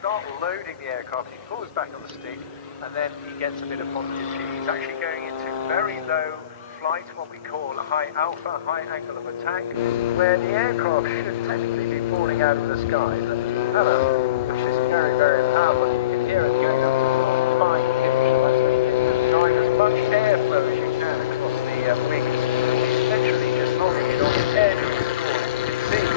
start loading the aircraft, he pulls back on the stick, and then he gets a bit of positive G. He's actually going into very low flight, what we call a high alpha, high angle of attack, where the aircraft should technically be falling out of the skies. Which is very, very powerful. You can hear it going up to 45 pitch. That's when you get drawing as much airflow as you can across the wings. He's literally just holding it on the edge of the floor. You can see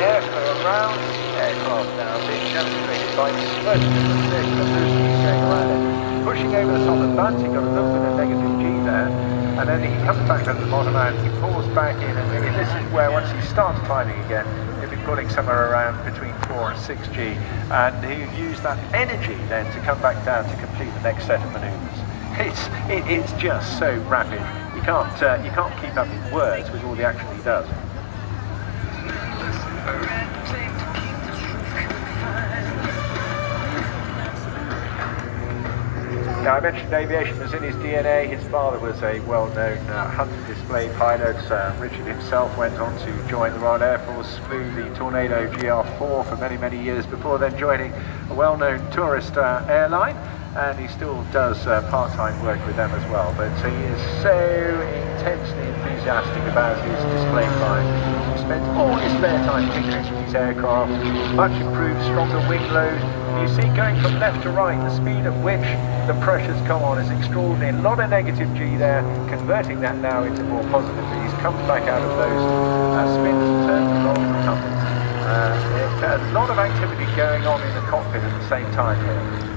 airflow around the aircraft now being demonstrated by the smoke and the circular motion going around it. Pushing over the top of the bunt, you've got a little bit of negative G there. And then he comes back at the bottom and he pulls back in, and maybe this is where once he starts climbing again, he'll be pulling somewhere around between 4 and 6G, and he'll use that energy then to come back down to complete the next set of manoeuvres. It's just so rapid. You can't keep up with words with all the action he does. Now, I mentioned aviation was in his DNA. His father was a well-known hunter display pilot. Richard himself went on to join the Royal Air Force, flew the Tornado GR4 for many, many years before then joining a well-known tourist airline, and he still does part-time work with them as well. But he is so intensely enthusiastic about his display flying. He spends all his spare time tinkering with his aircraft, much improved, stronger wing load. You see, going from left to right, the speed at which the pressures come on is extraordinary. A lot of negative G there, converting that now into more positive. He's come back out of those spins and turns and rolls and tumbles. A lot of activity going on in the cockpit at the same time here.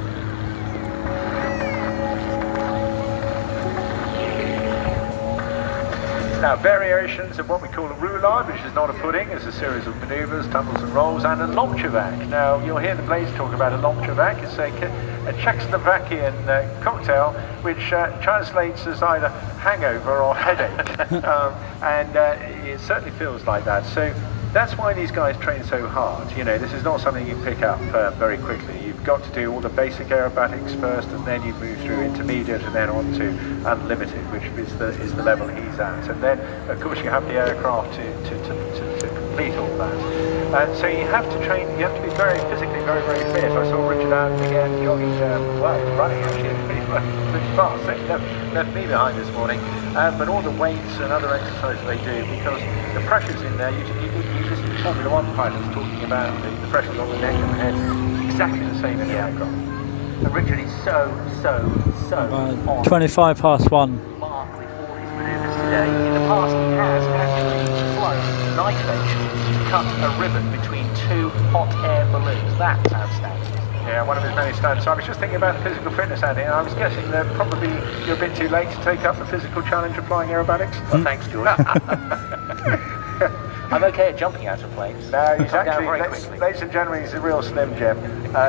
Now, variations of what we call a roulade, which is not a pudding, is a series of manoeuvres, tumbles and rolls, and a lomchovac. Now, you'll hear the Blades talk about a lomchovac. It's a Czechoslovakian cocktail, which translates as either hangover or headache, and it certainly feels like that. So that's why these guys train so hard. You know, this is not something you pick up very quickly. You've got to do all the basic aerobatics first, and then you move through intermediate and then on to unlimited, which is the level he's at. And then, of course, you have the aircraft to complete all that. And so you have to train, you have to be physically very, very fit. I saw Richard out again jogging, running actually pretty fast. So he left me behind this morning. But all the weights and other exercises they do, because the pressures in there, you listen to Formula One pilots talking about the pressures on the neck and the head, exactly the same in the aircraft. And Richard is so on 25 past 1. mark with all his manoeuvres today. In the past, he has actually flown night edge, cut a ribbon between two hot air balloons. That's outstanding. Yeah, one of his many stunts. So I was just thinking about physical fitness, Andy, and I was guessing that probably you're a bit too late to take up the physical challenge of flying aerobatics. Well, thanks, George. I'm okay at jumping out of planes. No, he's actually, ladies and gentlemen, he's a real slim gem,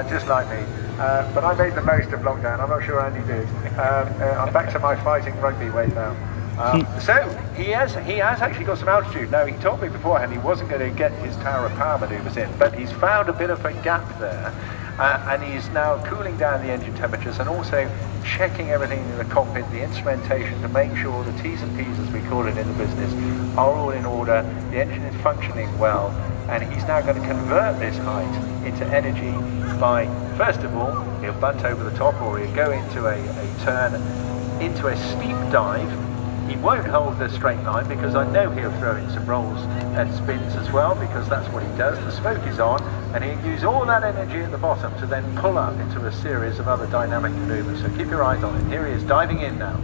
just like me. But I made the most of lockdown. I'm not sure Andy did. I'm back to my fighting rugby weight now. So he has actually got some altitude. Now, he told me beforehand he wasn't going to get his tower of power manoeuvres in, but he's found a bit of a gap there. And he's now cooling down the engine temperatures and also checking everything in the cockpit, the instrumentation, to make sure the T's and P's, as we call it in the business, are all in order, the engine is functioning well, and he's now going to convert this height into energy by, first of all, he'll bunt over the top, or he'll go into a turn, into a steep dive. He won't hold the straight line, because I know he'll throw in some rolls and spins as well, because that's what he does. The smoke is on, and he'll use all that energy at the bottom to then pull up into a series of other dynamic maneuvers. So keep your eyes on him. Here he is diving in now.